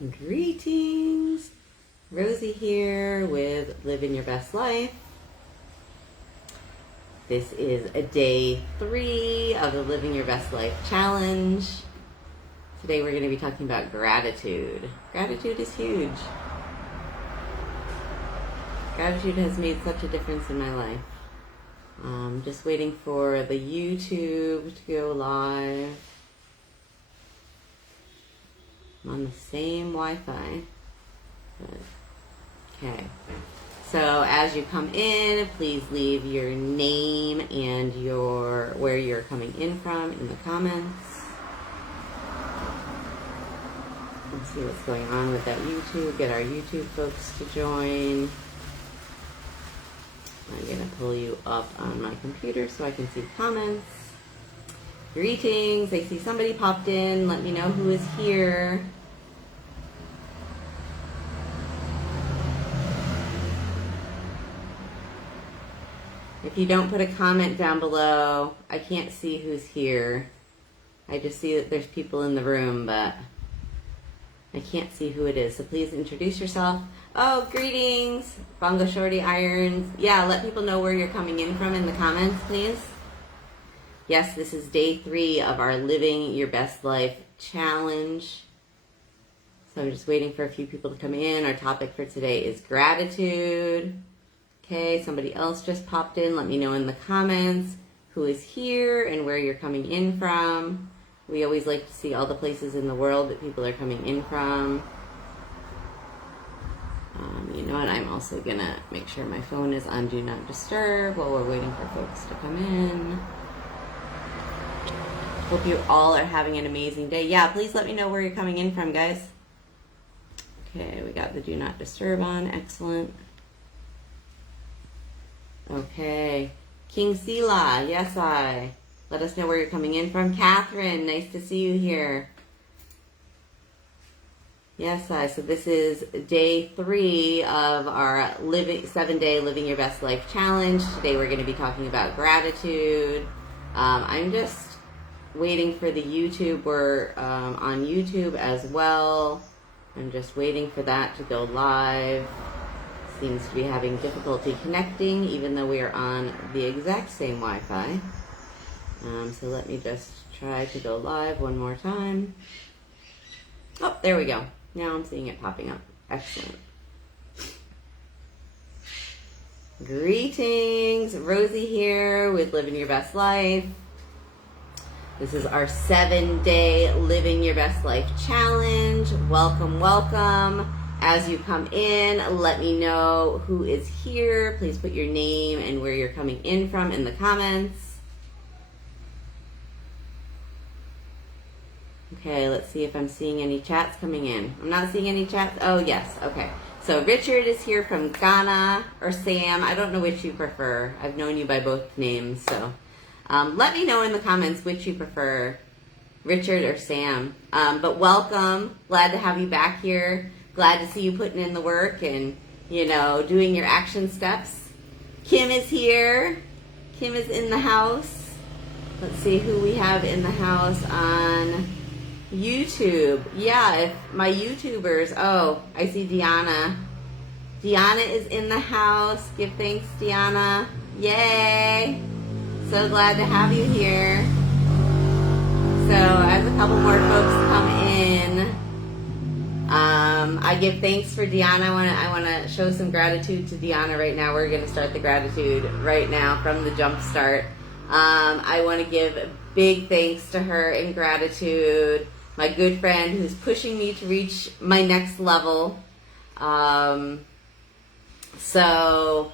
Greetings, Rosie here with Living Your Best Life. This is a day 3 of the Living Your Best Life challenge. Today we're going to be talking about gratitude. Gratitude is huge. Gratitude has made such a difference in my life. Just waiting for the YouTube to go live. I'm on the same Wi-Fi. Okay. So as you come in, please leave your name and where you're coming in from in the comments. Let's see what's going on with that YouTube. Get our YouTube folks to join. I'm going to pull you up on my computer so I can see comments. Greetings. I see somebody popped in. Let me know who is here. If you don't put a comment down below, I can't see who's here. I just see that there's people in the room, but I can't see who it is. So please introduce yourself. Oh, greetings, Bongo Shorty Irons. Yeah, let people know where you're coming in from in the comments, please. Yes, this is day 3 of our Living Your Best Life challenge. So I'm just waiting for a few people to come in. Our topic for today is gratitude. Okay, somebody else just popped in. Let me know in the comments who is here and where you're coming in from. We always like to see all the places in the world that people are coming in from. You know what? I'm also going to make sure my phone is on Do Not Disturb while we're waiting for folks to come in. Hope you all are having an amazing day. Yeah, please let me know where you're coming in from, guys. Okay, we got the Do Not Disturb on. Excellent. Okay. King Sela, yes, let us know where you're coming in from. Catherine, nice to see you here. Yes, so this is day 3 of our 7-day Living Your Best Life challenge. Today we're going to be talking about gratitude. I'm just waiting for the YouTube. We're on YouTube as well. I'm just waiting for that to go live. Seems to be having difficulty connecting, even though we are on the exact same Wi-Fi. So let me just try to go live one more time. Oh, there we go. Now I'm seeing it popping up. Excellent. Greetings. Rosie here with Living Your Best Life. This is our 7-day Living Your Best Life challenge. Welcome, welcome. As you come in, let me know who is here. Please put your name and where you're coming in from in the comments. Okay, let's see if I'm seeing any chats coming in. I'm not seeing any chats. Oh, yes. Okay. So Richard is here from Ghana, or Sam. I don't know which you prefer. I've known you by both names. So let me know in the comments which you prefer, Richard or Sam. But welcome. Glad to have you back here. Glad to see you putting in the work and, doing your action steps. Kim is here. Kim is in the house. Let's see who we have in the house on YouTube. Yeah, if my YouTubers. Oh, I see Deanna. Deanna is in the house. Give thanks, Deanna. Yay. So glad to have you here. So as a couple more folks come in, I give thanks for Deanna. I want to show some gratitude to Deanna right now. We're going to start the gratitude right now from the jump start. I want to give big thanks to her in gratitude. My good friend who's pushing me to reach my next level. So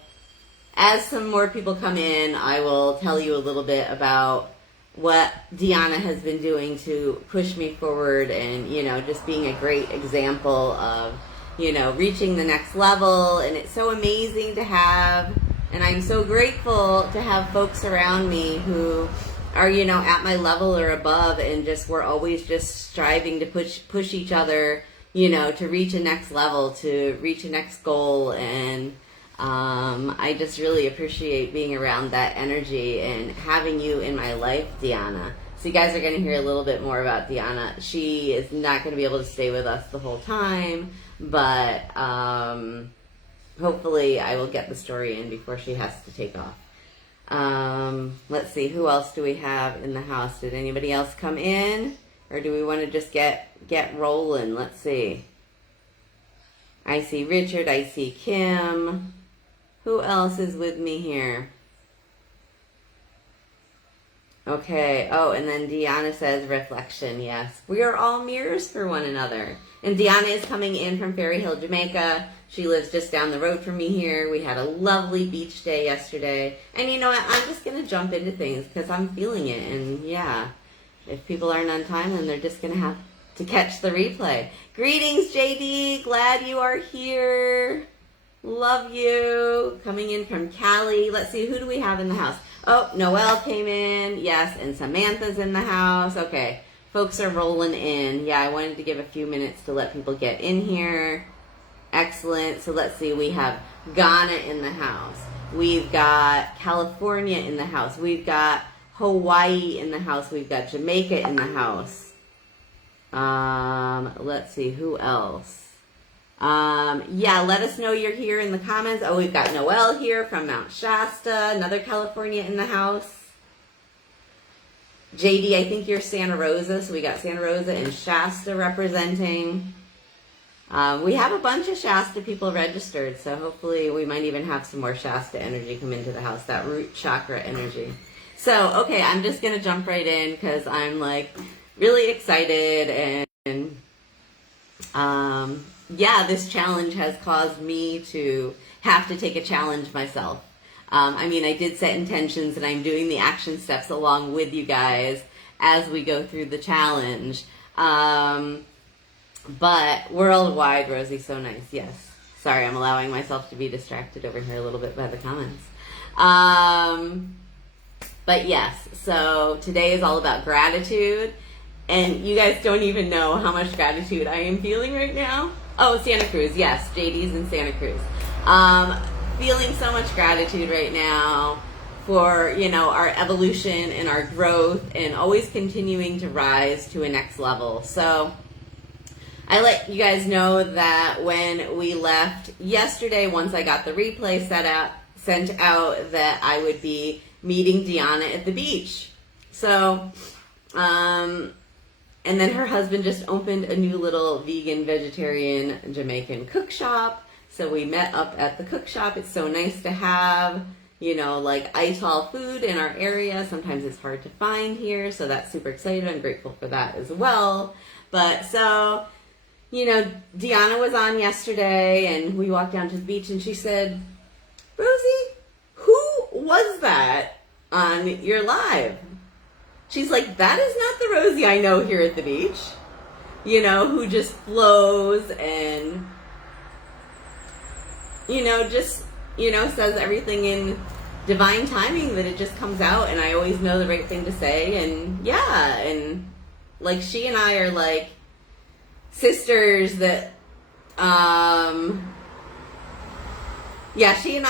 as some more people come in, I will tell you a little bit about what Deanna has been doing to push me forward and, just being a great example of, reaching the next level. And it's so amazing to have, and I'm so grateful to have folks around me who are, at my level or above, and we're always just striving to push each other, to reach a next level, to reach a next goal. And I just really appreciate being around that energy and having you in my life, Deanna. So you guys are going to hear a little bit more about Deanna. She is not going to be able to stay with us the whole time, but hopefully I will get the story in before she has to take off. Let's see, who else do we have in the house? Did anybody else come in? Or do we want to just get rolling? Let's see. I see Richard, I see Kim. Who else is with me here? Okay. Oh, and then Deanna says reflection. Yes. We are all mirrors for one another. And Deanna is coming in from Ferry Hill, Jamaica. She lives just down the road from me here. We had a lovely beach day yesterday. And you know what? I'm just going to jump into things because I'm feeling it. And yeah, if people aren't on time, then they're just going to have to catch the replay. Greetings, JD. Glad you are here. Love you. Coming in from Cali. Let's see, who do we have in the house? Oh, Noelle came in. Yes, and Samantha's in the house. Okay, folks are rolling in. Yeah, I wanted to give a few minutes to let people get in here. Excellent. So let's see, we have Ghana in the house. We've got California in the house. We've got Hawaii in the house. We've got Jamaica in the house. Let's see, who else? Yeah, let us know you're here in the comments. Oh, we've got Noelle here from Mount Shasta, another California in the house. JD, I think you're Santa Rosa, so we got Santa Rosa and Shasta representing. We have a bunch of Shasta people registered, so hopefully we might even have some more Shasta energy come into the house, that root chakra energy. So, okay, I'm just going to jump right in because I'm like really excited and yeah, this challenge has caused me to have to take a challenge myself. I mean, I did set intentions and I'm doing the action steps along with you guys as we go through the challenge. But worldwide, Rosie, so nice. Yes. Sorry, I'm allowing myself to be distracted over here a little bit by the comments. But yes, so today is all about gratitude. And you guys don't even know how much gratitude I am feeling right now. Oh, Santa Cruz. Yes, JD's in Santa Cruz. Feeling so much gratitude right now for, you know, our evolution and our growth and always continuing to rise to a next level. So I let you guys know that when we left yesterday, once I got the replay sent out, that I would be meeting Deanna at the beach. So, and then her husband just opened a new little vegan, vegetarian, Jamaican cook shop. So we met up at the cook shop. It's so nice to have, you know, like ITAL food in our area. Sometimes it's hard to find here. So that's super exciting. I'm grateful for that as well. But so, you know, Deanna was on yesterday and we walked down to the beach and she said, Rosie, who was that on your live? She's like, that is not the Rosie I know here at the beach, you know, who just flows and, you know, just, you know, says everything in divine timing, that it just comes out and I always know the right thing to say. And yeah, and like she and I are like sisters that, yeah, she and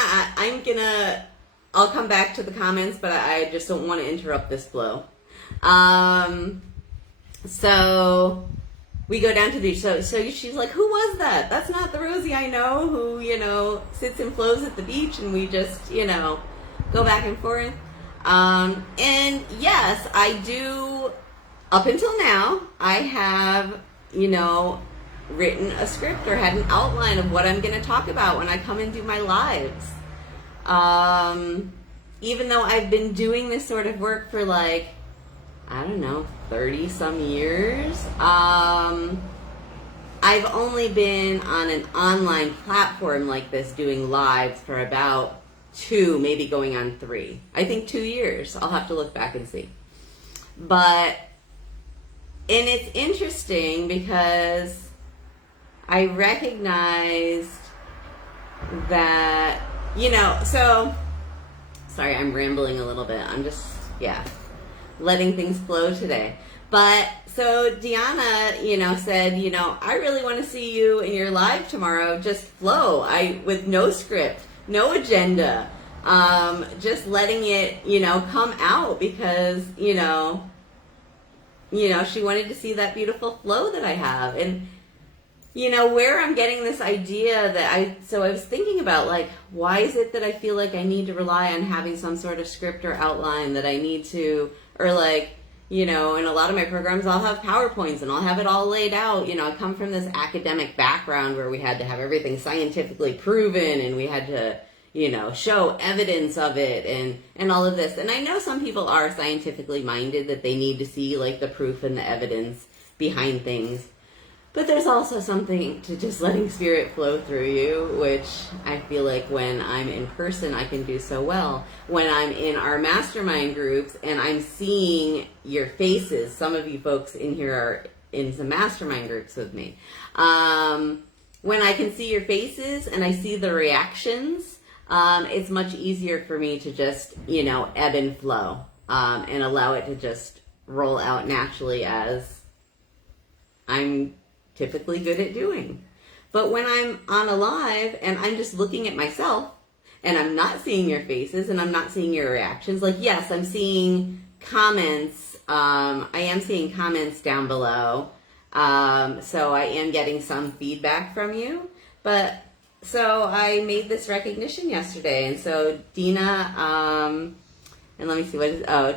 I'll come back to the comments, but I just don't want to interrupt this flow. So we go down to the beach. So she's like, who was that? That's not the Rosie I know who, you know, sits and flows at the beach and we just, you know, go back and forth. And yes, I do, up until now, I have, you know, written a script or had an outline of what I'm going to talk about when I come and do my lives. Even though I've been doing this sort of work for like, I don't know, 30 some years. I've only been on an online platform like this doing lives for about 2, maybe going on 3. I think 2 years. I'll have to look back and see. But, and it's interesting because I recognized that, you know, so, sorry, I'm rambling a little bit. I'm just, yeah, letting things flow today. But so Deanna, you know, said, you know, I really want to see you in your live tomorrow. Just flow. With no script, no agenda, just letting it, you know, come out because, you know, she wanted to see that beautiful flow that I have. And, where I'm getting this idea so I was thinking about, like, why is it that I feel like I need to rely on having some sort of script or outline that I need to, or like, in a lot of my programs, I'll have PowerPoints and I'll have it all laid out. I come from this academic background where we had to have everything scientifically proven and we had to, show evidence of it and all of this. And I know some people are scientifically minded, that they need to see like the proof and the evidence behind things. But there's also something to just letting spirit flow through you, which I feel like when I'm in person, I can do so well. When I'm in our mastermind groups and I'm seeing your faces, some of you folks in here are in some mastermind groups with me. When I can see your faces and I see the reactions, it's much easier for me to just, ebb and flow, and allow it to just roll out naturally as I'm typically good at doing. But when I'm on a live and I'm just looking at myself and I'm not seeing your faces and I'm not seeing your reactions, like, yes, I'm seeing comments. I am seeing comments down below. So I am getting some feedback from you. But so I made this recognition yesterday. And so Dina, and let me see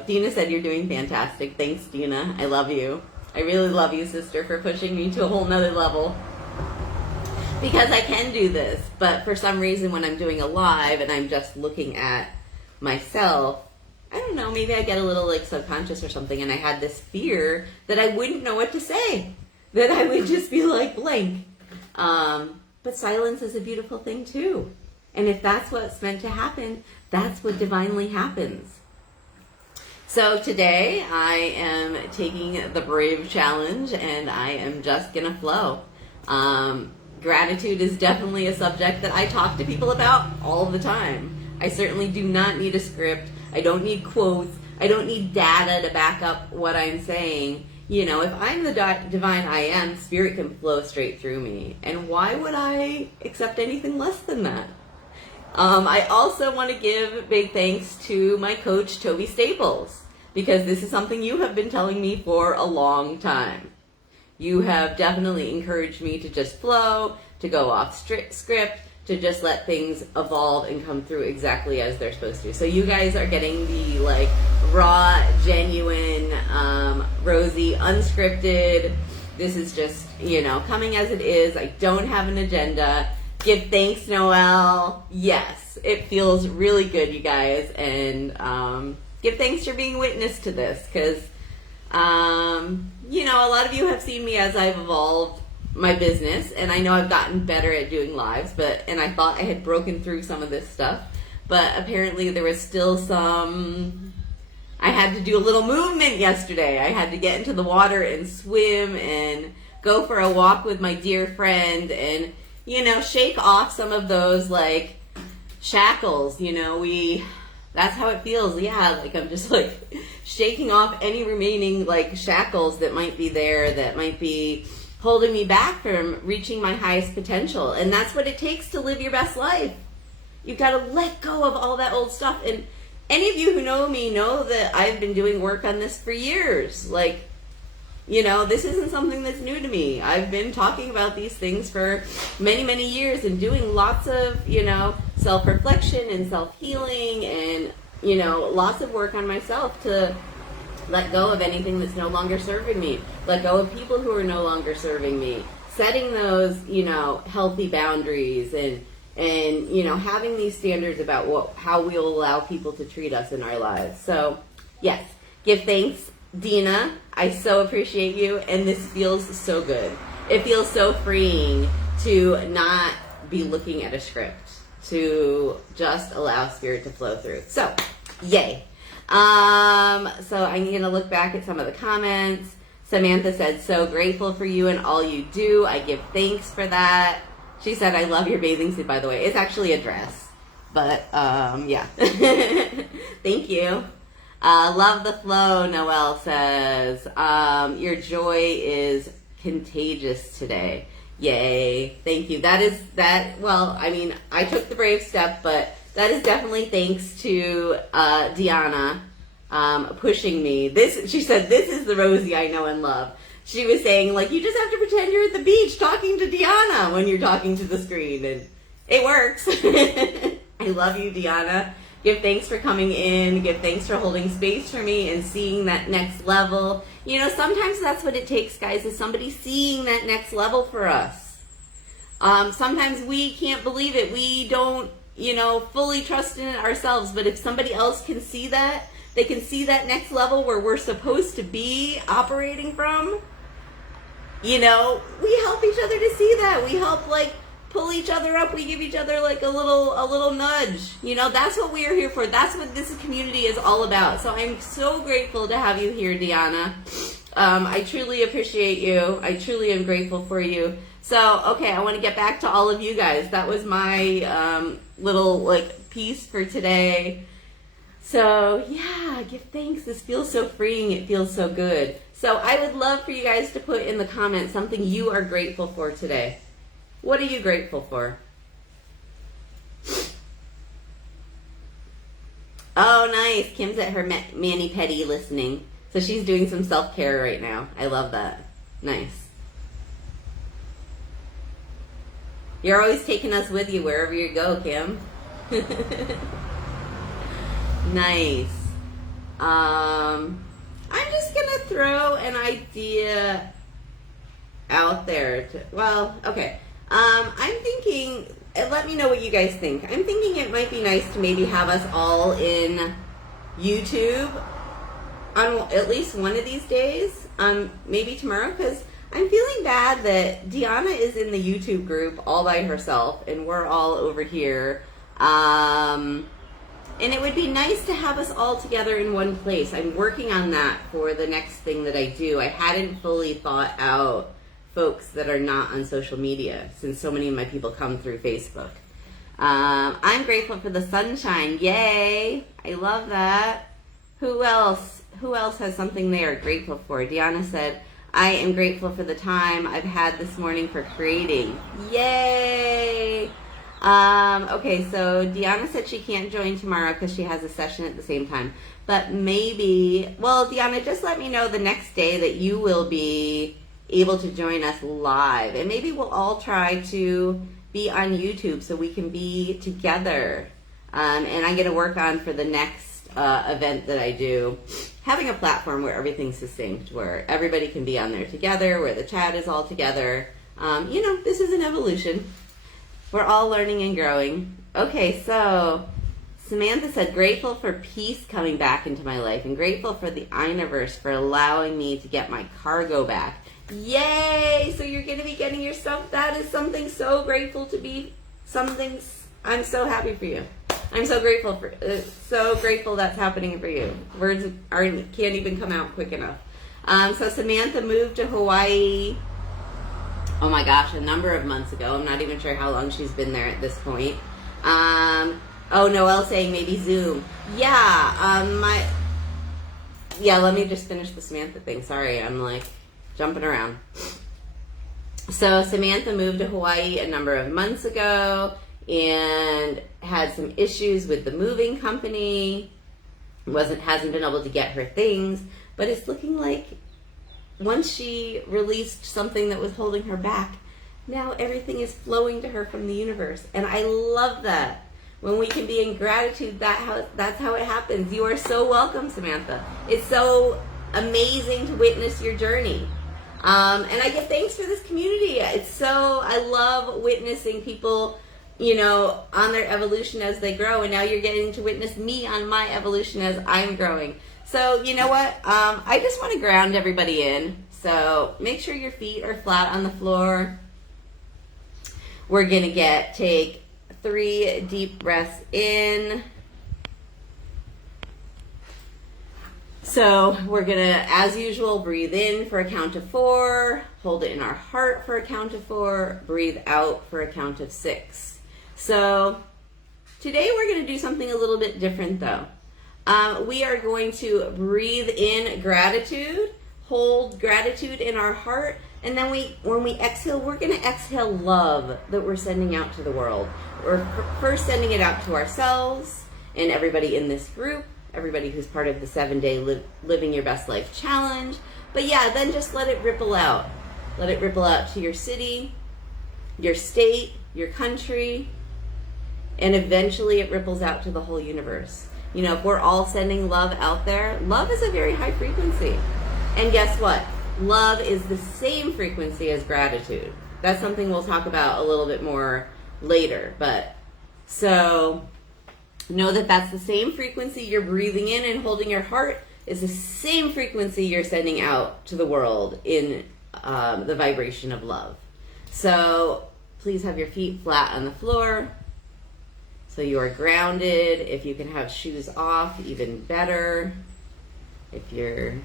Dina said you're doing fantastic. Thanks, Dina. I love you. I really love you, sister, for pushing me to a whole nother level. Because I can do this, but for some reason when I'm doing a live and I'm just looking at myself, I don't know, maybe I get a little like subconscious or something, and I had this fear that I wouldn't know what to say, that I would just be like blank. But silence is a beautiful thing too. And if that's what's meant to happen, that's what divinely happens. So today I am taking the brave challenge and I am just gonna flow. Gratitude is definitely a subject that I talk to people about all the time. I certainly do not need a script. I don't need quotes. I don't need data to back up what I'm saying. If I'm the divine I am, spirit can flow straight through me. And why would I accept anything less than that? I also want to give big thanks to my coach, Toby Staples, because this is something you have been telling me for a long time. You have definitely encouraged me to just flow, to go off script, to just let things evolve and come through exactly as they're supposed to. So you guys are getting the like raw, genuine, Rosie, unscripted. This is just, coming as it is. I don't have an agenda. Give thanks, Noelle. Yes, it feels really good, you guys. And give thanks for being witness to this, because, a lot of you have seen me as I've evolved my business, and I know I've gotten better at doing lives, and I thought I had broken through some of this stuff, but apparently there was still I had to do a little movement yesterday. I had to get into the water and swim and go for a walk with my dear friend and, shake off some of those, like, shackles, that's how it feels. Yeah, like I'm just like shaking off any remaining like shackles that might be there, that might be holding me back from reaching my highest potential. And that's what it takes to live your best life. You've got to let go of all that old stuff. And any of you who know me know that I've been doing work on this for years. Like, this isn't something that's new to me. I've been talking about these things for many, many years and doing lots of, self-reflection and self-healing and, lots of work on myself to let go of anything that's no longer serving me. Let go of people who are no longer serving me. Setting those, healthy boundaries and having these standards about how we'll allow people to treat us in our lives. So, yes, give thanks, Dina. I so appreciate you, and this feels so good. It feels so freeing to not be looking at a script, to just allow spirit to flow through. So, yay. So I'm going to look back at some of the comments. Samantha said, so grateful for you and all you do. I give thanks for that. She said, I love your bathing suit, by the way. It's actually a dress, but yeah. Thank you. Love the flow, Noelle says. Your joy is contagious today. Yay. Thank you. Well, I mean, I took the brave step, but that is definitely thanks to Deanna. pushing me. She said, this is the Rosie I know and love. She was saying, like, you just have to pretend you're at the beach talking to Deanna when you're talking to the screen, and it works. I love you, Deanna. Give thanks for coming in. Give thanks for holding space for me and seeing that next level. You know, sometimes that's what it takes, guys, is somebody seeing that next level for us. Sometimes we can't believe it. We don't, you know, fully trust in it ourselves. But if somebody else can see that, they can see that next level where we're supposed to be operating from. You know, we help each other to see that. We help, like, pull each other up. We give each other like a little nudge. You know, that's what we are here for. That's what this community is all about. So I'm so grateful to have you here, Deanna. I truly appreciate you. I truly am grateful for you. So, okay, I want to get back to all of you guys. That was my little like piece for today. So yeah, give thanks. This feels so freeing. It feels so good. So I would love for you guys to put in the comments something you are grateful for today. What are you grateful for? Oh, nice. Kim's at her mani-pedi listening. So she's doing some self-care right now. I love that. Nice. You're always taking us with you wherever you go, Kim. Nice. I'm just going to throw an idea out there. Okay. I'm thinking, let me know what you guys think. I'm thinking it might be nice to maybe have us all in YouTube on at least one of these days, maybe tomorrow, because I'm feeling bad that Deanna is in the YouTube group all by herself, and we're all over here. And it would be nice to have us all together in one place. I'm working on that for the next thing that I do. I hadn't fully thought out folks that are not on social media, since so many of my people come through Facebook. I'm grateful for the sunshine. Yay! I love that. Who else has something they are grateful for? Deanna said, I am grateful for the time I've had this morning for creating. Yay! Okay, so Deanna said she can't join tomorrow because she has a session at the same time. But maybe, well, Deanna, just let me know the next day that you will be able to join us live, and maybe we'll all try to be on YouTube so we can be together. And I'm going to work on for the next event that I do, having a platform where everything's succinct, where everybody can be on there together, where the chat is all together. You know, this is an evolution. We're all learning and growing. Okay, so Samantha said, grateful for peace coming back into my life, and grateful for the Universe for allowing me to get my cargo back. Yay! So you're going to be getting your stuff. That is something so grateful to be. I'm so happy for you. I'm so grateful that's happening for you. Words can't even come out quick enough. So Samantha moved to Hawaii, oh my gosh, a number of months ago. I'm not even sure how long she's been there at this point. Oh, Noelle saying maybe Zoom. Yeah, let me just finish the Samantha thing. Sorry, I'm like jumping around. So Samantha moved to Hawaii a number of months ago and had some issues with the moving company. Hasn't been able to get her things, but it's looking like once she released something that was holding her back, now everything is flowing to her from the universe. And I love that. When we can be in gratitude, that's how it happens. You are so welcome, Samantha. It's so amazing to witness your journey. And I give thanks for this community. I love witnessing people, you know, on their evolution as they grow. And now you're getting to witness me on my evolution as I'm growing. So, you know what? I just want to ground everybody in. So make sure your feet are flat on the floor. We're going to take 3 deep breaths in. So we're going to, as usual, breathe in for a count of 4, hold it in our heart for a count of 4, breathe out for a count of 6. So today we're going to do something a little bit different though. We are going to breathe in gratitude, hold gratitude in our heart, and then when we exhale, we're going to exhale love that we're sending out to the world. We're first sending it out to ourselves and everybody in this group, everybody who's part of the 7-day Living Your Best Life Challenge. But yeah, then just let it ripple out. Let it ripple out to your city, your state, your country, and eventually it ripples out to the whole universe. You know, if we're all sending love out there, love is a very high frequency. And guess what? Love is the same frequency as gratitude. That's something we'll talk about a little bit more later. But so know that that's the same frequency you're breathing in and holding your heart is the same frequency you're sending out to the world in the vibration of love. So please have your feet flat on the floor so you are grounded. If you can have shoes off, even better. If you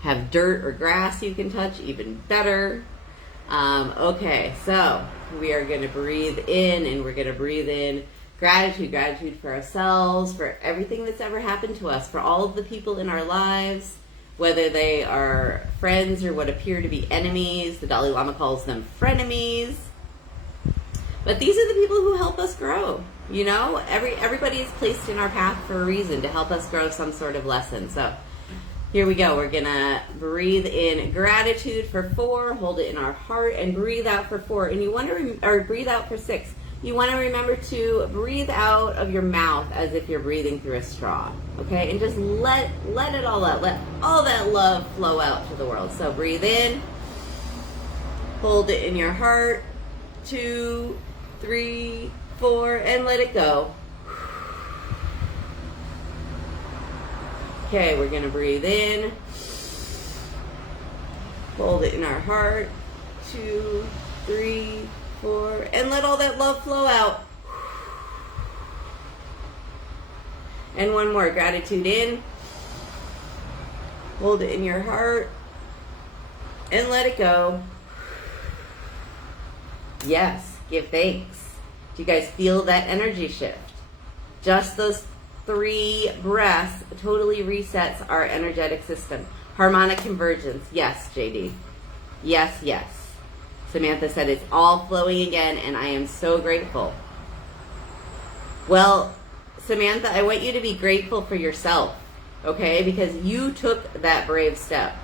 have dirt or grass you can touch, even better. Okay, so we are going to breathe in, and we're going to breathe in gratitude for ourselves, for everything that's ever happened to us, for all of the people in our lives, whether they are friends or what appear to be enemies. The Dalai Lama calls them frenemies. But these are the people who help us grow. You know, everybody is placed in our path for a reason, to help us grow some sort of lesson. So here we go. We're going to breathe in gratitude for 4, hold it in our heart, and breathe out for 4. And you want to, or breathe out for 6. You want to remember to breathe out of your mouth as if you're breathing through a straw. Okay? And just let it all out. Let all that love flow out to the world. So breathe in, hold it in your heart, 2, 3, 4, and let it go. Okay, we're going to breathe in, hold it in our heart, 2, 3, 4, and let all that love flow out. And one more, gratitude in, hold it in your heart, and let it go. Yes, give thanks. Do you guys feel that energy shift? Just those 3 breaths totally resets our energetic system. Harmonic convergence. Yes, JD. Yes, yes. Samantha said it's all flowing again, and I am so grateful. Well, Samantha, I want you to be grateful for yourself, okay? Because you took that brave step.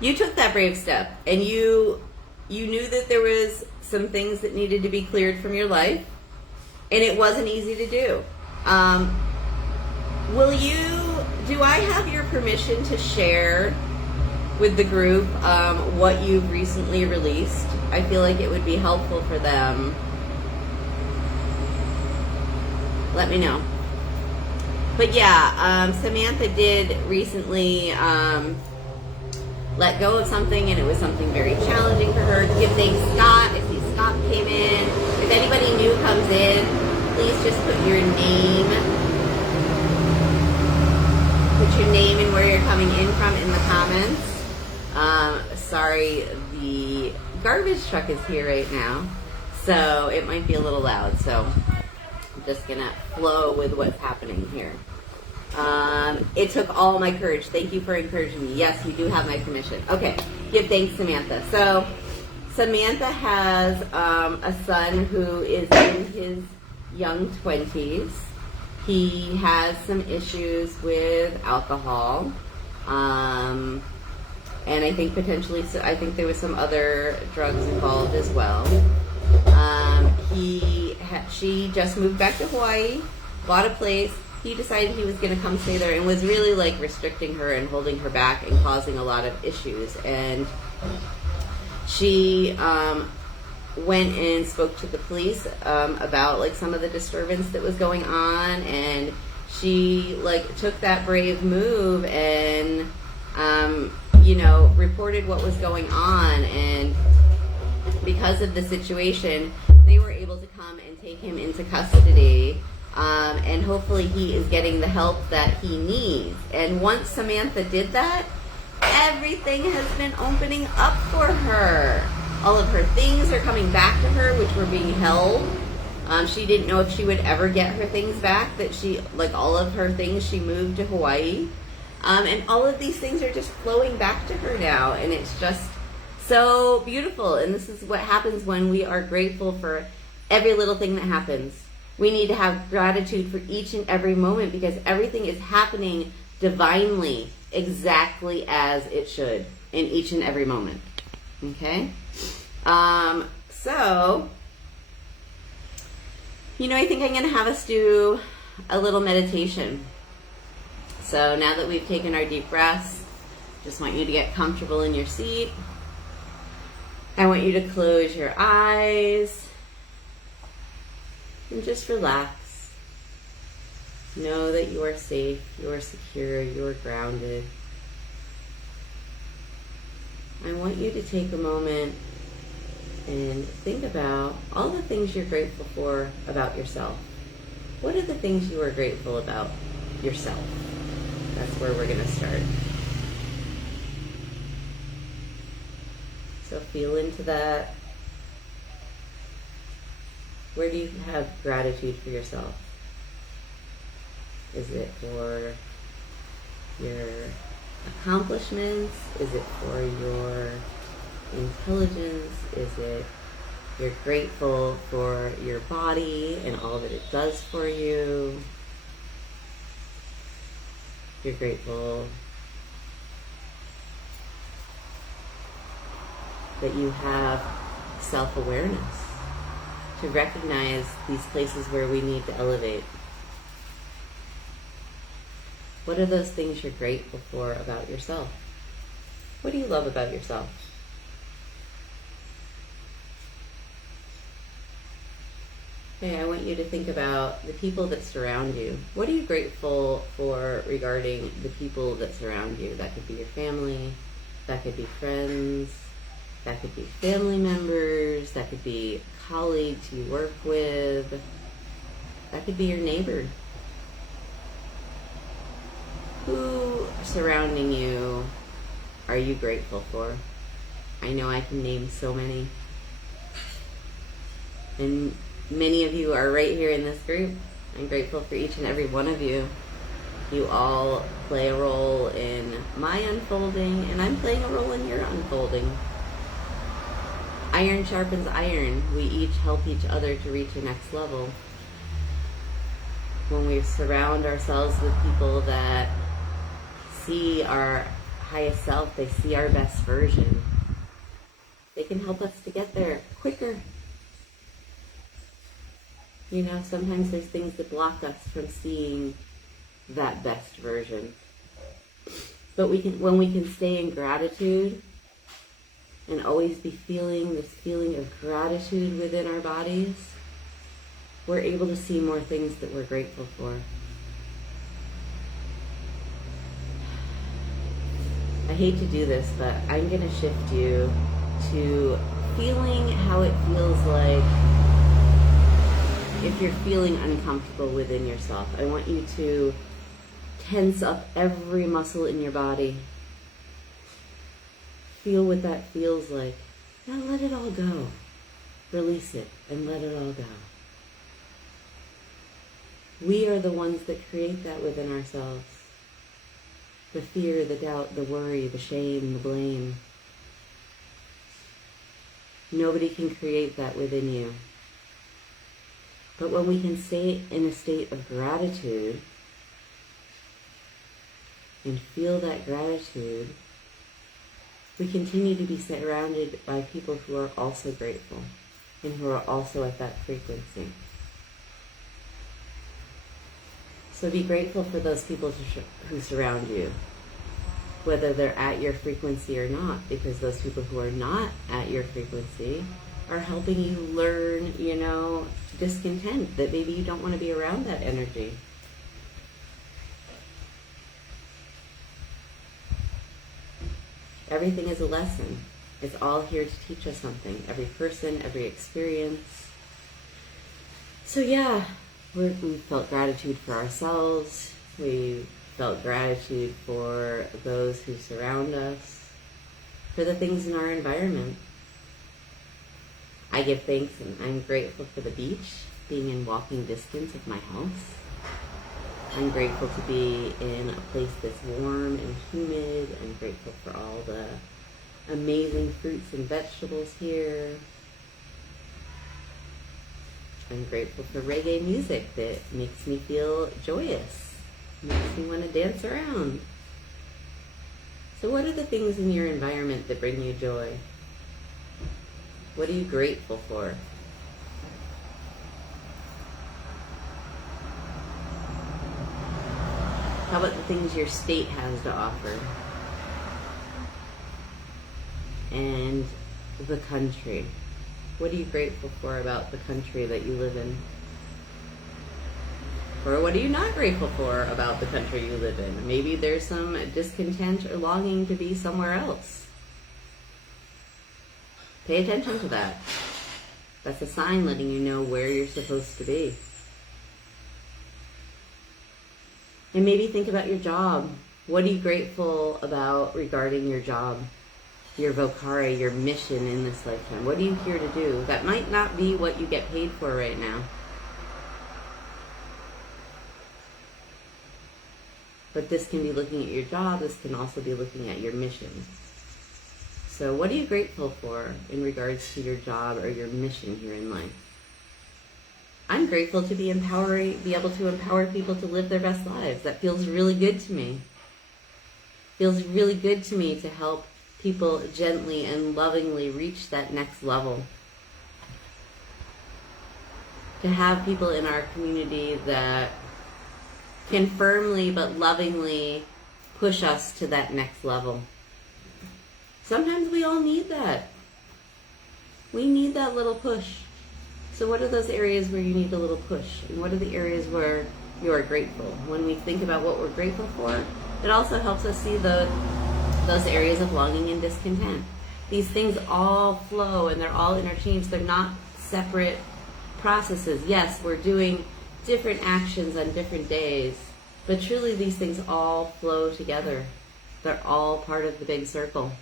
You took that brave step, and you knew that there was some things that needed to be cleared from your life, and it wasn't easy to do. Do I have your permission to share with the group what you've recently released? I feel like it would be helpful for them. Let me know. But yeah, Samantha did recently let go of something, and it was something very challenging for her. Give thanks, Scott. I see Scott came in. If anybody new comes in, please just put your name. Put your name and where you're coming in from in the comments. Sorry, the garbage truck is here right now, so it might be a little loud. So I'm just gonna flow with what's happening here. It took all my courage. Thank you for encouraging me. Yes, you do have my permission. Okay, give thanks, Samantha. So Samantha has a son who is in his young 20s. He has some issues with alcohol, and I think potentially, I think there was some other drugs involved as well. She just moved back to Hawaii, bought a place. He decided he was going to come stay there, and was really like restricting her and holding her back and causing a lot of issues. And she went and spoke to the police about like some of the disturbance that was going on, and she like took that brave move and reported what was going on. And because of the situation, they were able to come and take him into custody. And hopefully he is getting the help that he needs. And once Samantha did that, everything has been opening up for her. All of her things are coming back to her, which were being held. She didn't know if she would ever get her things back, that all of her things, she moved to Hawaii. And all of these things are just flowing back to her now. And it's just so beautiful. And this is what happens when we are grateful for every little thing that happens. We need to have gratitude for each and every moment because everything is happening divinely, exactly as it should in each and every moment. Okay? So, I think I'm going to have us do a little meditation. So now that we've taken our deep breaths, just want you to get comfortable in your seat. I want you to close your eyes and just relax. Know that you are safe, you are secure, you are grounded. I want you to take a moment and think about all the things you're grateful for about yourself. What are the things you are grateful about yourself? That's where we're going to start. So feel into that. Where do you have gratitude for yourself? Is it for your accomplishments? Is it for your intelligence? Is it you're grateful for your body and all that it does for you? You're grateful that you have self-awareness to recognize these places where we need to elevate. What are those things you're grateful for about yourself? What do you love about yourself? Okay, I want you to think about the people that surround you. What are you grateful for regarding the people that surround you? That could be your family, that could be friends, that could be family members, that could be colleagues you work with, that could be your neighbor. Who surrounding you are you grateful for? I know I can name so many. And many of you are right here in this group. I'm grateful for each and every one of you. You all play a role in my unfolding, and I'm playing a role in your unfolding. Iron sharpens iron. We each help each other to reach the next level. When we surround ourselves with people that see our highest self, they see our best version, they can help us to get there quicker. Sometimes there's things that block us from seeing that best version. But when we can stay in gratitude and always be feeling this feeling of gratitude within our bodies, we're able to see more things that we're grateful for. I hate to do this, but I'm going to shift you to feeling how it feels like if you're feeling uncomfortable within yourself. I want you to tense up every muscle in your body. Feel what that feels like. Now let it all go. Release it and let it all go. We are the ones that create that within ourselves. The fear, the doubt, the worry, the shame, the blame. Nobody can create that within you. But when we can stay in a state of gratitude and feel that gratitude, we continue to be surrounded by people who are also grateful and who are also at that frequency. So be grateful for those people who surround you, whether they're at your frequency or not, because those people who are not at your frequency are helping you learn, discontent, that maybe you don't want to be around that energy. Everything is a lesson. It's all here to teach us something. Every person, every experience. So yeah, we felt gratitude for ourselves. We felt gratitude for those who surround us, for the things in our environment. I give thanks and I'm grateful for the beach, being in walking distance of my house. I'm grateful to be in a place that's warm and humid. I'm grateful for all the amazing fruits and vegetables here. I'm grateful for reggae music that makes me feel joyous, makes me want to dance around. So what are the things in your environment that bring you joy? What are you grateful for? How about the things your state has to offer? And the country. What are you grateful for about the country that you live in? Or what are you not grateful for about the country you live in? Maybe there's some discontent or longing to be somewhere else. Pay attention to that. That's a sign letting you know where you're supposed to be. And maybe think about your job. What are you grateful about regarding your job? Your vocare, your mission in this lifetime. What are you here to do? That might not be what you get paid for right now. But this can be looking at your job. This can also be looking at your mission. So what are you grateful for in regards to your job or your mission here in life? I'm grateful to be able to empower people to live their best lives. That feels really good to me. Feels really good to me to help people gently and lovingly reach that next level. To have people in our community that can firmly but lovingly push us to that next level. Sometimes we all need that. We need that little push. So what are those areas where you need a little push? And what are the areas where you are grateful? When we think about what we're grateful for, it also helps us see those areas of longing and discontent. These things all flow and they're all interchanged. They're not separate processes. Yes, we're doing different actions on different days, but truly these things all flow together. They're all part of the big circle.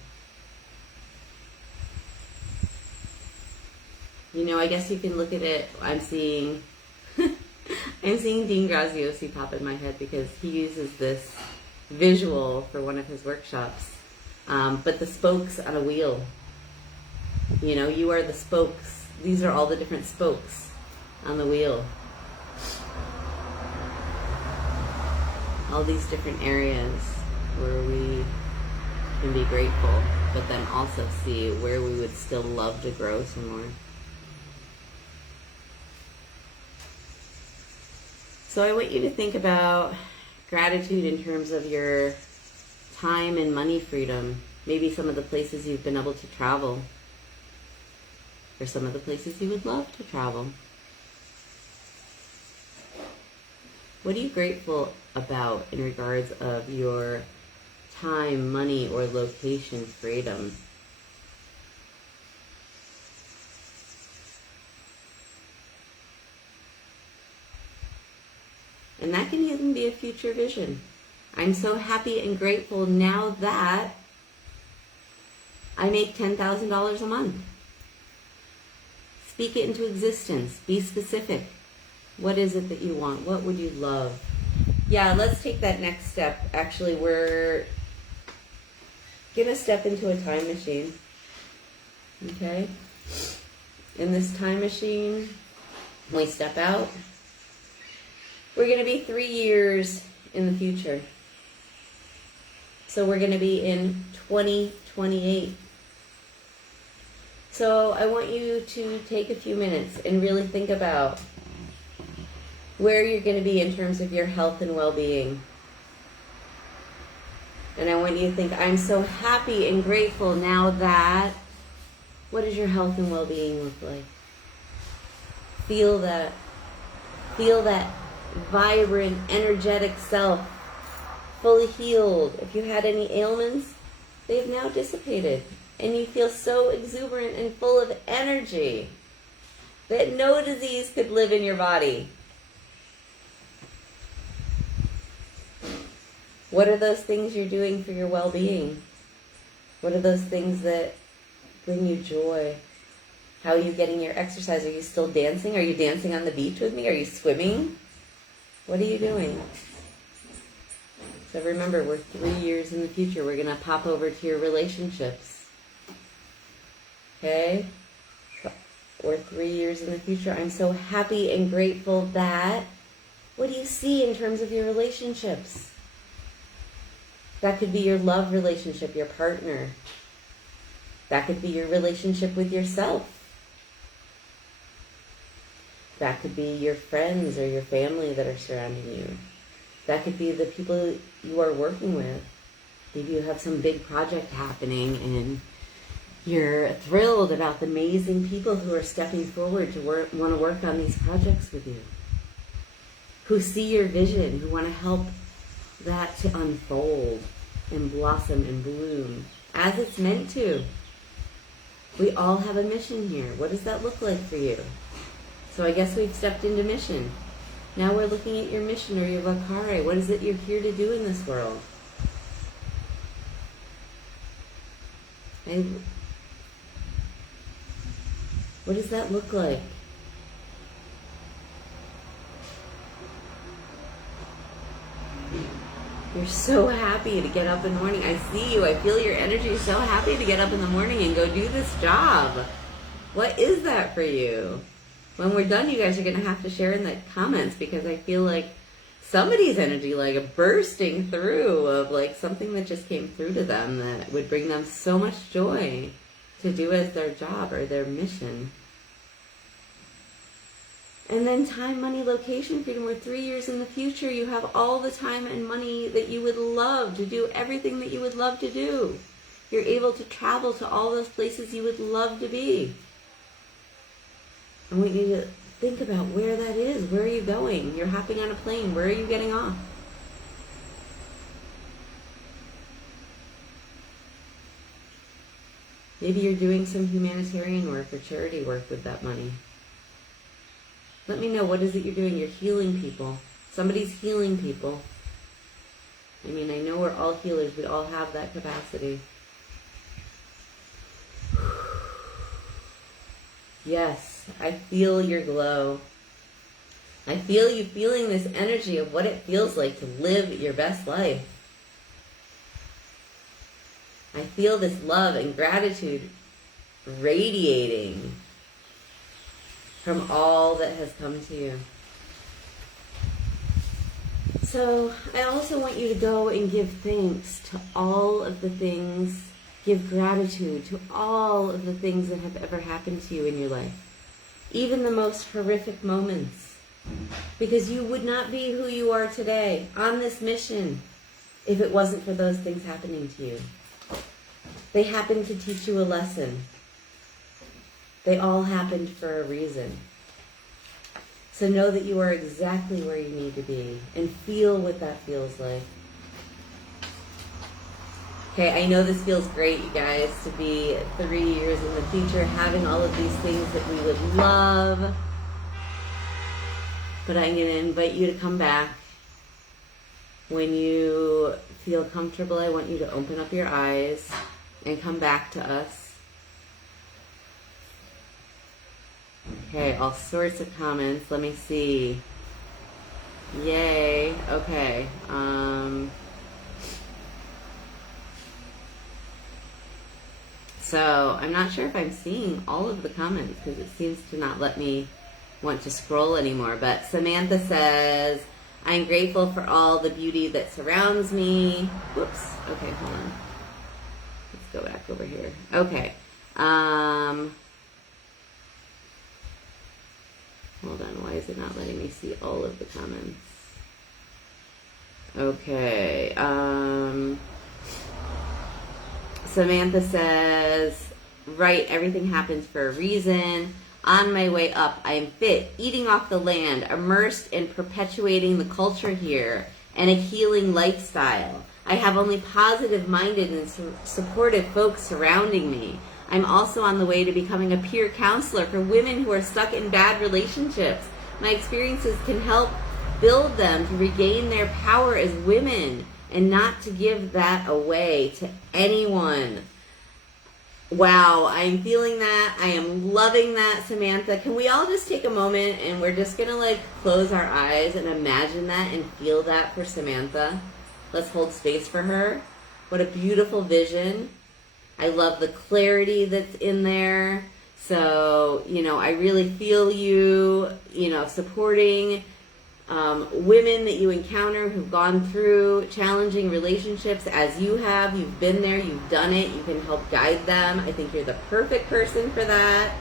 You know, I guess you can look at it. I'm seeing Dean Graziosi pop in my head because he uses this visual for one of his workshops. But the spokes on a wheel. You know, you are the spokes. These are all the different spokes on the wheel. All these different areas where we can be grateful, but then also see where we would still love to grow some more. So I want you to think about gratitude in terms of your time and money freedom. Maybe some of the places you've been able to travel, or some of the places you would love to travel. What are you grateful about in regards of your time, money, or location freedom? And that can even be a future vision. I'm so happy and grateful now that I make $10,000 a month. Speak it into existence. Be specific. What is it that you want? What would you love? Yeah, let's take that next step. Actually, we're going to step into a time machine. Okay? In this time machine, when we step out, we're going to be 3 years in the future. So we're going to be in 2028. So I want you to take a few minutes and really think about where you're going to be in terms of your health and well-being. And I want you to think, I'm so happy and grateful now that, what does your health and well-being look like? Feel that vibrant, energetic self, fully healed. If you had any ailments, they've now dissipated. And you feel so exuberant and full of energy that no disease could live in your body. What are those things you're doing for your well-being? What are those things that bring you joy? How are you getting your exercise? Are you still dancing? Are you dancing on the beach with me? Are you swimming? What are you doing? So remember, we're 3 years in the future. We're going to pop over to your relationships. Okay? or 3 years in the future. I'm so happy and grateful that, what do you see in terms of your relationships? That could be your love relationship, your partner. That could be your relationship with yourself. That could be your friends or your family that are surrounding you. That could be the people you are working with. Maybe you have some big project happening and you're thrilled about the amazing people who are stepping forward to want to work on these projects with you, who see your vision, who want to help that to unfold and blossom and bloom as it's meant to. We all have a mission here. What does that look like for you? So I guess we've stepped into mission. Now we're looking at your mission or your Vakare. What is it you're here to do in this world? And what does that look like? You're so happy to get up in the morning. I see you. I feel your energy. So happy to get up in the morning and go do this job. What is that for you? When we're done, you guys are going to have to share in the comments, because I feel like somebody's energy like a bursting through of like something that just came through to them that would bring them so much joy to do as their job or their mission. And then time, money, location freedom. We're 3 years in the future. You have all the time and money that you would love to do everything that you would love to do. You're able to travel to all those places you would love to be. I want you to think about where that is. Where are you going? You're hopping on a plane. Where are you getting off? Maybe you're doing some humanitarian work or charity work with that money. Let me know, what is it you're doing? You're healing people. Somebody's healing people. I mean, I know we're all healers. We all have that capacity. Yes, I feel your glow. I feel you feeling this energy of what it feels like to live your best life. I feel this love and gratitude radiating from all that has come to you. So I also want you to go and give thanks to all of the things, give gratitude to all of the things that have ever happened to you in your life, even the most horrific moments, because you would not be who you are today on this mission if it wasn't for those things happening to you. They happened to teach you a lesson. They all happened for a reason. So know that you are exactly where you need to be and feel what that feels like. Okay, I know this feels great, you guys, to be 3 years in the future, having all of these things that we would love. But I'm going to invite you to come back. When you feel comfortable, I want you to open up your eyes and come back to us. Okay, all sorts of comments. Let me see. Yay. Okay. So I'm not sure if I'm seeing all of the comments because it seems to not let me want to scroll anymore. But Samantha says, I'm grateful for all the beauty that surrounds me. Whoops. Okay, hold on. Let's go back over here. Okay. Hold on, why is it not letting me see all of the comments? Okay, Samantha says, right, everything happens for a reason. On my way up, I am fit, eating off the land, immersed in perpetuating the culture here, and a healing lifestyle. I have only positive-minded and supportive folks surrounding me. I'm also on the way to becoming a peer counselor for women who are stuck in bad relationships. My experiences can help build them to regain their power as women and not to give that away to anyone. Wow, I'm feeling that. I am loving that, Samantha. Can we all just take a moment and we're just going to like close our eyes and imagine that and feel that for Samantha? Let's hold space for her. What a beautiful vision. I love the clarity that's in there. So, I really feel you, supporting women that you encounter who've gone through challenging relationships as you have. You've been there, you've done it, you can help guide them. I think you're the perfect person for that.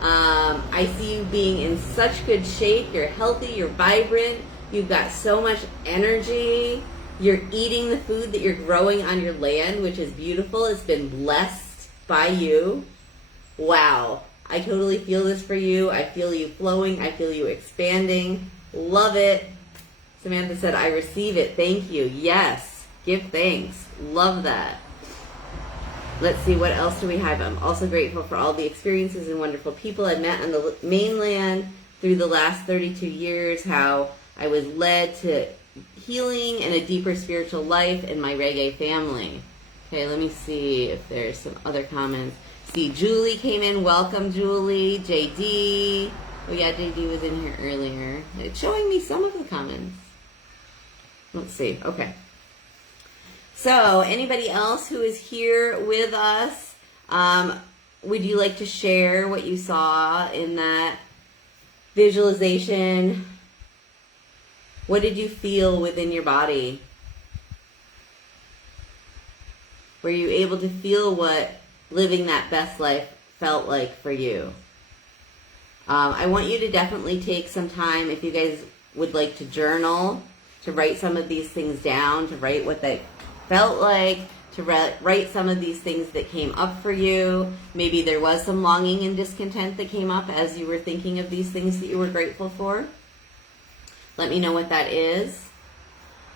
I see you being in such good shape. You're healthy, you're vibrant, you've got so much energy. You're eating the food that you're growing on your land, which is beautiful. It's been blessed by you. Wow. I totally feel this for you. I feel you flowing. I feel you expanding. Love it. Samantha said, I receive it. Thank you. Yes. Give thanks. Love that. Let's see, what else do we have? I'm also grateful for all the experiences and wonderful people I met on the mainland through the last 32 years, how I was led to healing and a deeper spiritual life in my reggae family. Okay, let me see if there's some other comments. See, Julie came in. Welcome, Julie. JD. Oh, yeah, JD was in here earlier. It's showing me some of the comments. Let's see. Okay. So, anybody else who is here with us, would you like to share what you saw in that visualization? What did you feel within your body? Were you able to feel what living that best life felt like for you? I want you to definitely take some time, if you guys would like to journal, to write some of these things down, to write what they felt like, to write some of these things that came up for you. Maybe there was some longing and discontent that came up as you were thinking of these things that you were grateful for. Let me know what that is.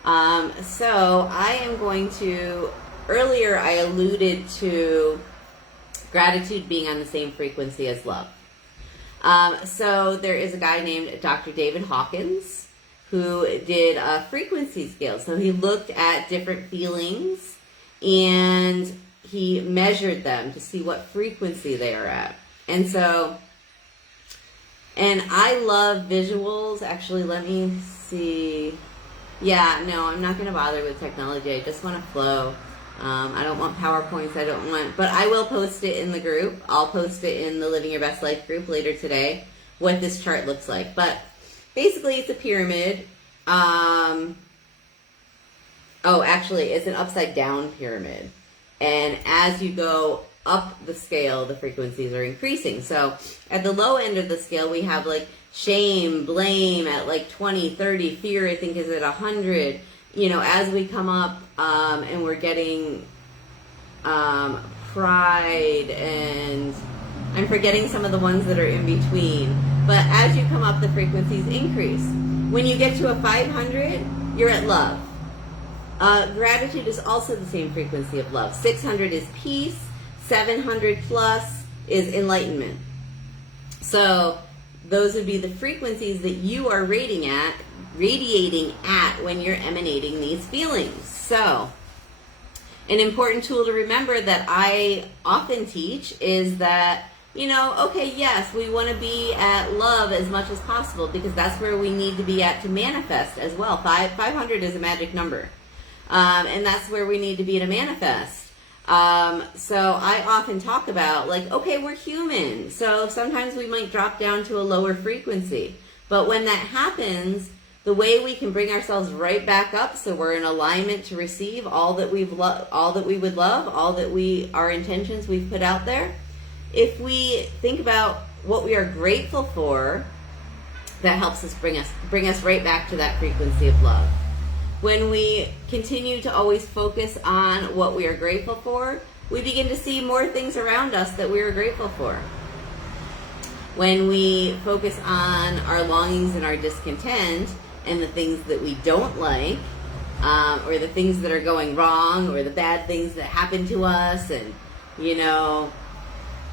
So I am going to, earlier I alluded to gratitude being on the same frequency as love. So there is a guy named Dr. David Hawkins who did a frequency scale. So he looked at different feelings and he measured them to see what frequency they are at. And I love visuals. Actually, let me see. Yeah, no, I'm not going to bother with technology. I just want to flow. I don't want PowerPoints. But I will post it in the group. I'll post it in the Living Your Best Life group later today, what this chart looks like. But basically, it's a pyramid. Actually, it's an upside down pyramid. And as you go up the scale, the frequencies are increasing. So at the low end of the scale, we have like shame, blame at like 20, 30, fear I think is at 100. As we come up and we're getting pride, and I'm forgetting some of the ones that are in between. But as you come up, the frequencies increase. When you get to a 500, you're at love. Gratitude is also the same frequency of love. 600 is peace. 700 plus is enlightenment. So those would be the frequencies that you are radiating at when you're emanating these feelings. So an important tool to remember that I often teach is that, okay, yes, we want to be at love as much as possible because that's where we need to be at to manifest as well. 500 is a magic number. And that's where we need to be to manifest. So I often talk about okay, we're human. So sometimes we might drop down to a lower frequency. But when that happens, the way we can bring ourselves right back up so we're in alignment to receive all that we would love, all that our intentions we've put out there. If we think about what we are grateful for, that helps us bring us right back to that frequency of love. When we continue to always focus on what we are grateful for, we begin to see more things around us that we are grateful for. When we focus on our longings and our discontent and the things that we don't like, or the things that are going wrong, or the bad things that happen to us, and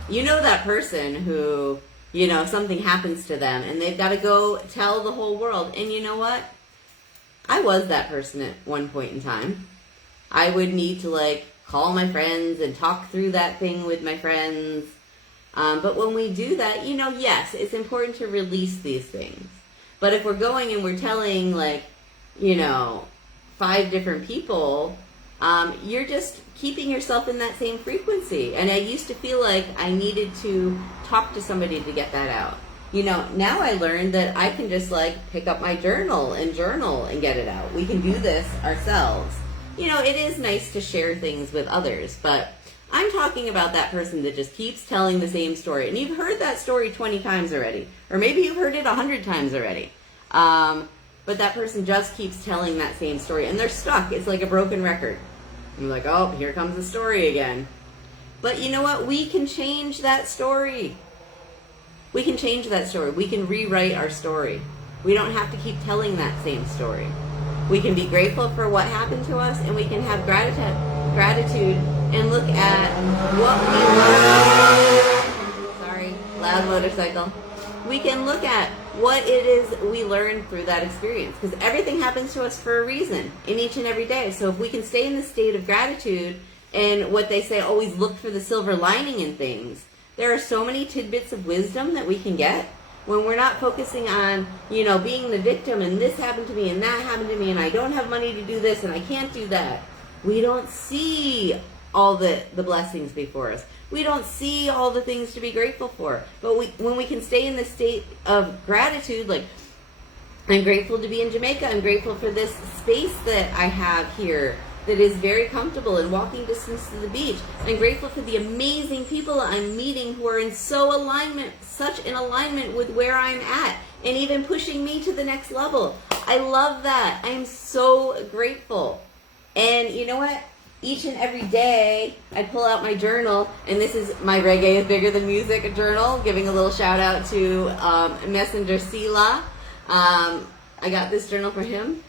that person who, something happens to them and they've got to go tell the whole world. And you know what? I was that person at one point in time. I would need to call my friends and talk through that thing with my friends. But when we do that, yes, it's important to release these things. But if we're going and we're telling 5 different people, you're just keeping yourself in that same frequency. And I used to feel like I needed to talk to somebody to get that out. You know, now I learned that I can just like pick up my journal and get it out. We can do this ourselves. You know, it is nice to share things with others, but I'm talking about that person that just keeps telling the same story. And you've heard that story 20 times already, or maybe you've heard it 100 times already. But that person just keeps telling that same story, and they're stuck. It's like a broken record. And you're like, oh, here comes the story again. But you know what? We can change that story. We can change that story. We can rewrite our story. We don't have to keep telling that same story. We can be grateful for what happened to us, and we can have gratitude and look at what we learned. Sorry, loud motorcycle. We can look at what it is we learned through that experience, because everything happens to us for a reason in each and every day. So if we can stay in the state of gratitude, and what they say, always look for the silver lining in things, there are so many tidbits of wisdom that we can get when we're not focusing on, you know, being the victim and this happened to me and that happened to me and I don't have money to do this and I can't do that. We don't see all the blessings before us. We don't see all the things to be grateful for. But when we can stay in the state of gratitude, like, I'm grateful to be in Jamaica. I'm grateful for this space that I have here that is very comfortable in walking distance to the beach. I'm grateful for the amazing people I'm meeting who are in such an alignment with where I'm at, and even pushing me to the next level. I love that. I am so grateful. And you know what? Each and every day, I pull out my journal, and this is my Reggae is Bigger Than Music journal, giving a little shout out to Messenger Sila. I got this journal for him.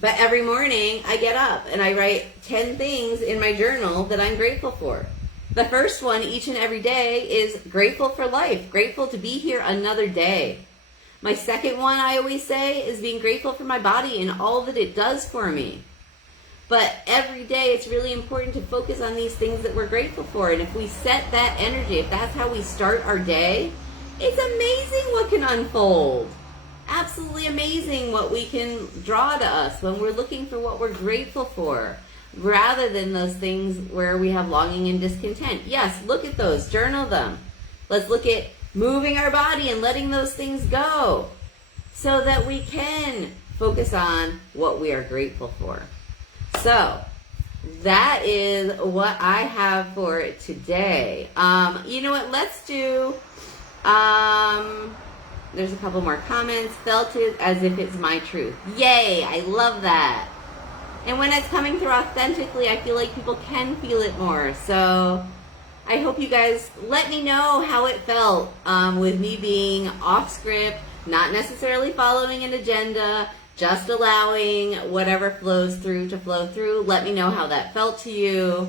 But every morning, I get up and I write 10 things in my journal that I'm grateful for. The first one, each and every day, is grateful for life, grateful to be here another day. My second one, I always say, is being grateful for my body and all that it does for me. But every day, it's really important to focus on these things that we're grateful for. And if we set that energy, if that's how we start our day, it's amazing what can unfold. Absolutely amazing what we can draw to us when we're looking for what we're grateful for, rather than those things where we have longing and discontent. Yes, look at those, journal them. Let's look at moving our body and letting those things go so that we can focus on what we are grateful for. So that is what I have for today. You know what? Let's do... There's a couple more comments. Felt it as if it's my truth. Yay! I love that. And when it's coming through authentically, I feel like people can feel it more. So I hope you guys let me know how it felt with me being off script, not necessarily following an agenda, just allowing whatever flows through to flow through. Let me know how that felt to you.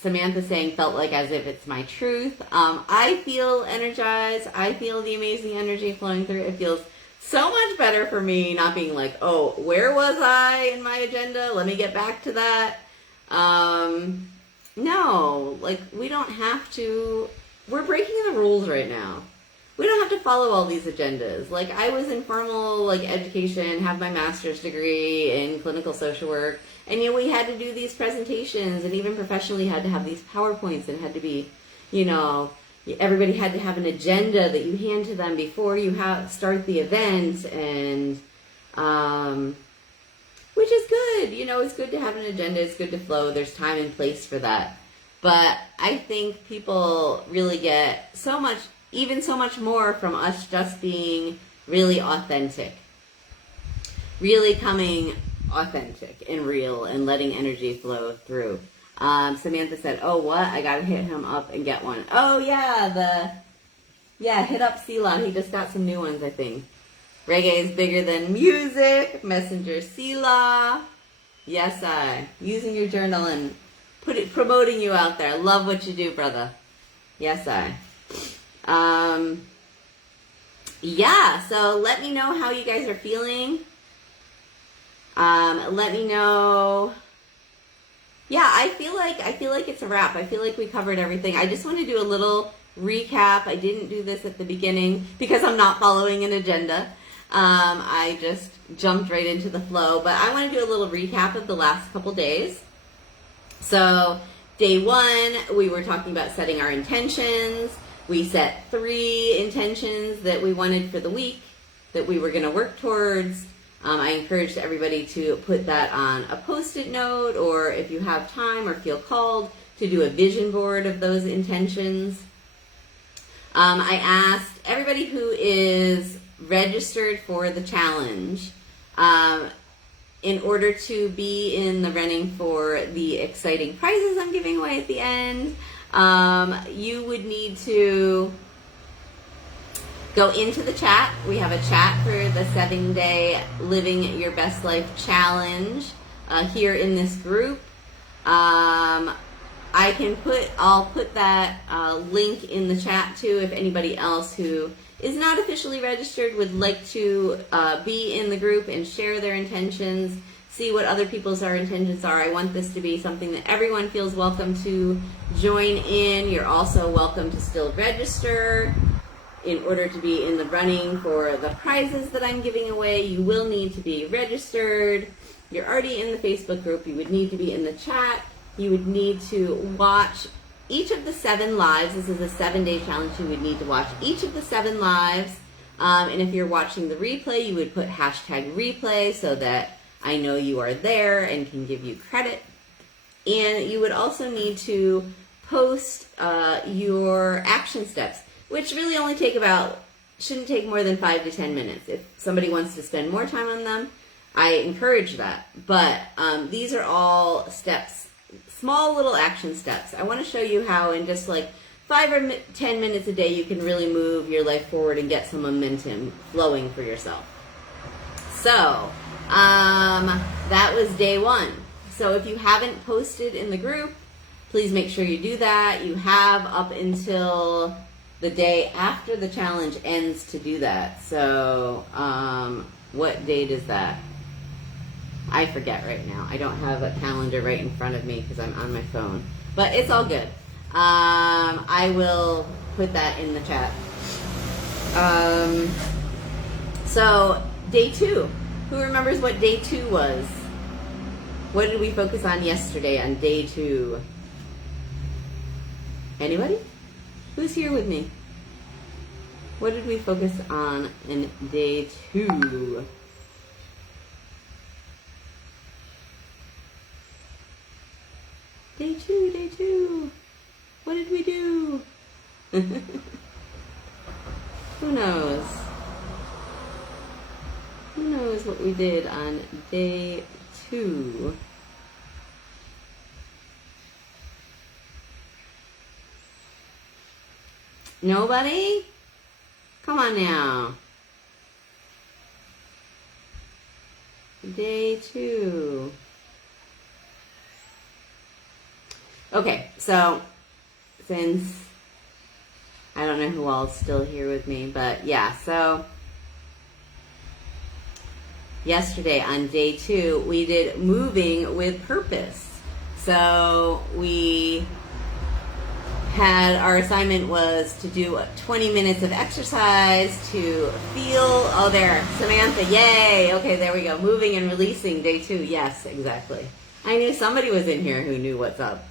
Samantha saying, felt like as if it's my truth. I feel energized. I feel the amazing energy flowing through. It feels so much better for me not being like, oh, where was I in my agenda? Let me get back to that. No, like, we don't have to. We're breaking the rules right now. We don't have to follow all these agendas. Like, I was in formal education, have my master's degree in clinical social work, and we had to do these presentations, and even professionally had to have these PowerPoints, and had to be, everybody had to have an agenda that you hand to them before you start the event, and which is good. It's good to have an agenda. It's good to flow. There's time and place for that. But I think people really get so much more from us just being really authentic, really coming authentic and real, and letting energy flow through. Samantha said, oh, what? I gotta hit him up and get one. Oh, yeah, hit up Sila. He just got some new ones, I think. Reggae is bigger than music. Messenger Sila. Yes, using your journal and promoting you out there. Love what you do, brother. Yes, so let me know how you guys are feeling. Let me know. Yeah, I feel like it's a wrap. I feel like we covered everything. I just want to do a little recap. I didn't do this at the beginning because I'm not following an agenda. I just jumped right into the flow, but I want to do a little recap of the last couple days. So day 1, we were talking about setting our intentions. We set 3 intentions that we wanted for the week that we were going to work towards. I encouraged everybody to put that on a Post-it note, or if you have time or feel called, to do a vision board of those intentions. I asked everybody who is registered for the challenge, in order to be in the running for the exciting prizes I'm giving away at the end, you would need to go into the chat. We have a chat for the 7-day Living Your Best Life Challenge here in this group. I'll put that link in the chat too if anybody else who is not officially registered would like to be in the group and share their intentions, see what other people's intentions are. I want this to be something that everyone feels welcome to join in. You're also welcome to still register. In order to be in the running for the prizes that I'm giving away, you will need to be registered. You're already in the Facebook group. You would need to be in the chat. You would need to watch each of the 7 lives. This is a 7-day challenge. You would need to watch each of the 7 lives. And if you're watching the replay, you would put #replay so that I know you are there and can give you credit. And you would also need to post your action steps, which really only shouldn't take more than 5 to 10 minutes. If somebody wants to spend more time on them, I encourage that. But these are all steps, small little action steps. I want to show you how in just like 5 or 10 minutes a day you can really move your life forward and get some momentum flowing for yourself. So that was day 1. So if you haven't posted in the group, please make sure you do that. You have up until the day after the challenge ends to do that. So what date is that? I forget right now. I don't have a calendar right in front of me because I'm on my phone. But it's all good. I will put that in the chat. So day 2. Who remembers what day 2 was? What did we focus on yesterday on day 2? Anybody? Who's here with me? What did we focus on in day 2? Day 2. What did we do? Who knows? Who knows what we did on day 2? Nobody? Come on now. Day 2. Okay, so since I don't know who all is still here with me, but yeah, so yesterday on day 2, we did moving with purpose. So we had, our assignment was to do 20 minutes of exercise to feel, oh there, Samantha, yay, okay, there we go, moving and releasing, day 2, yes, exactly. I knew somebody was in here who knew what's up.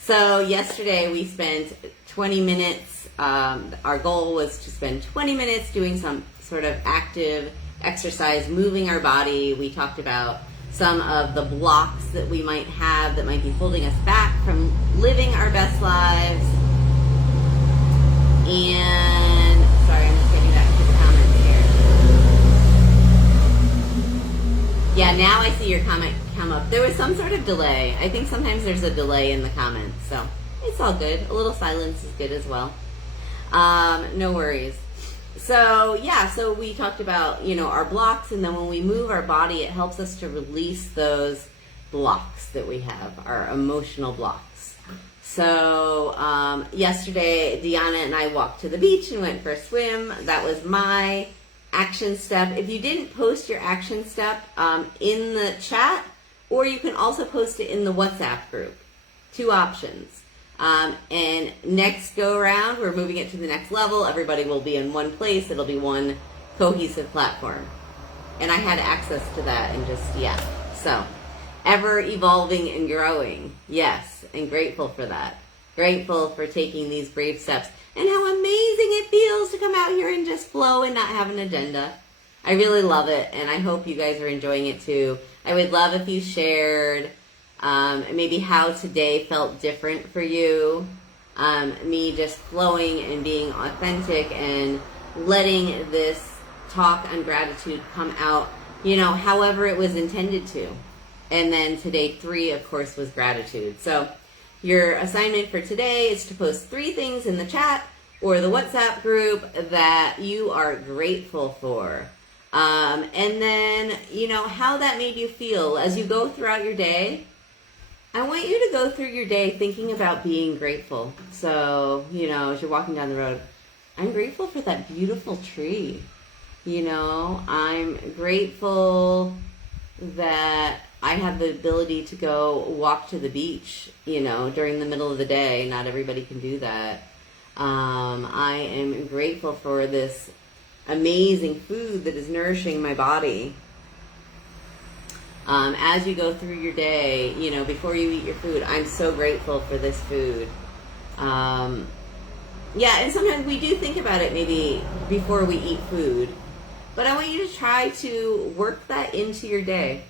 So yesterday we spent 20 minutes, our goal was to spend 20 minutes doing some sort of active exercise, moving our body. We talked about some of the blocks that we might have that might be holding us back from living our best lives. And, sorry, I'm just getting back to the comments here. Yeah, now I see your comment come up. There was some sort of delay. I think sometimes there's a delay in the comments, so it's all good. A little silence is good as well. No worries. So yeah, so we talked about, our blocks, and then when we move our body, it helps us to release those blocks that we have, our emotional blocks. So yesterday, Deanna and I walked to the beach and went for a swim. That was my action step. If you didn't post your action step in the chat, or you can also post it in the WhatsApp group. 2 options. And next go around, we're moving it to the next level. Everybody will be in one place. It'll be one cohesive platform. And I had access to that and just, yeah. So, ever evolving and growing. Yes, and grateful for that. Grateful for taking these brave steps. And how amazing it feels to come out here and just flow and not have an agenda. I really love it, and I hope you guys are enjoying it too. I would love if you shared maybe how today felt different for you. Me just flowing and being authentic and letting this talk on gratitude come out, however it was intended to. And then today 3, of course, was gratitude. So your assignment for today is to post 3 things in the chat or the WhatsApp group that you are grateful for. And then, how that made you feel as you go throughout your day. I want you to go through your day thinking about being grateful. So, as you're walking down the road, I'm grateful for that beautiful tree. I'm grateful that I have the ability to go walk to the beach, during the middle of the day. Not everybody can do that. I am grateful for this amazing food that is nourishing my body. As you go through your day, before you eat your food, I'm so grateful for this food. Yeah, and sometimes we do think about it maybe before we eat food. But I want you to try to work that into your day.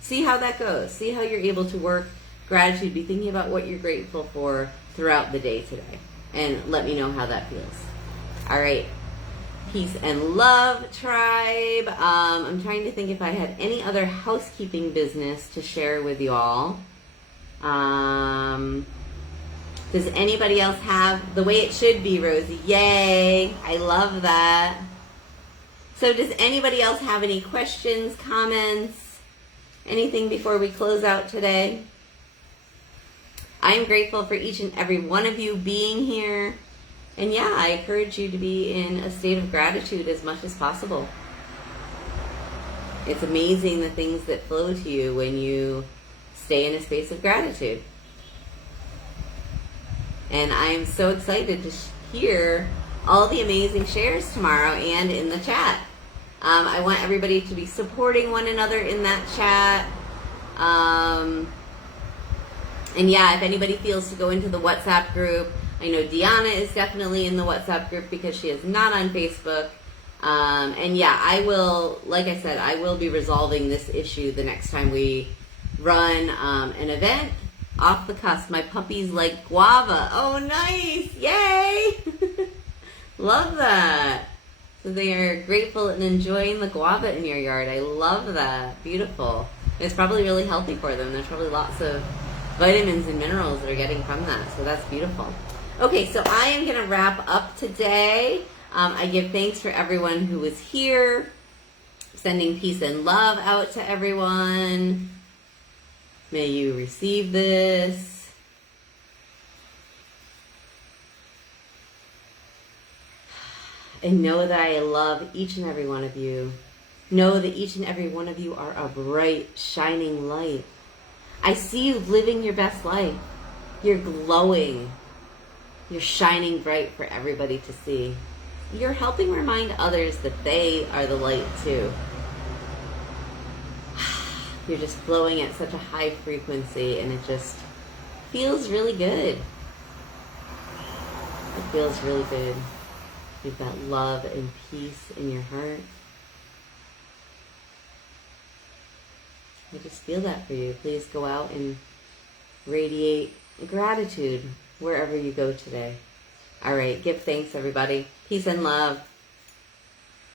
See how that goes. See how you're able to work gratitude. Be thinking about what you're grateful for throughout the day today. And let me know how that feels. All right. Peace and love, tribe. I'm trying to think if I had any other housekeeping business to share with you all. Does anybody else have the way it should be, Rosie? Yay. I love that. So does anybody else have any questions, comments, anything before we close out today? I'm grateful for each and every one of you being here. And yeah, I encourage you to be in a state of gratitude as much as possible. It's amazing the things that flow to you when you stay in a space of gratitude. And I am so excited to hear all the amazing shares tomorrow and in the chat. I want everybody to be supporting one another in that chat. And yeah, if anybody feels to go into the WhatsApp group, I know Deanna is definitely in the WhatsApp group because she is not on Facebook. And yeah, I will, like I said, I will be resolving this issue the next time we run an event. Off the cusp, my puppies like guava. Oh, nice. Yay. Love that. So they are grateful and enjoying the guava in your yard. I love that. Beautiful. It's probably really healthy for them. There's probably lots of vitamins and minerals that are getting from that. So that's beautiful. Okay, so I am going to wrap up today. I give thanks for everyone who was here. Sending peace and love out to everyone. May you receive this. And know that I love each and every one of you. Know that each and every one of you are a bright, shining light. I see you living your best life. You're glowing. You're shining bright for everybody to see. You're helping remind others that they are the light too. You're just flowing at such a high frequency and it just feels really good. It feels really good. You've got love and peace in your heart. I just feel that for you. Please go out and radiate gratitude wherever you go today. All right, give thanks, everybody. Peace and love.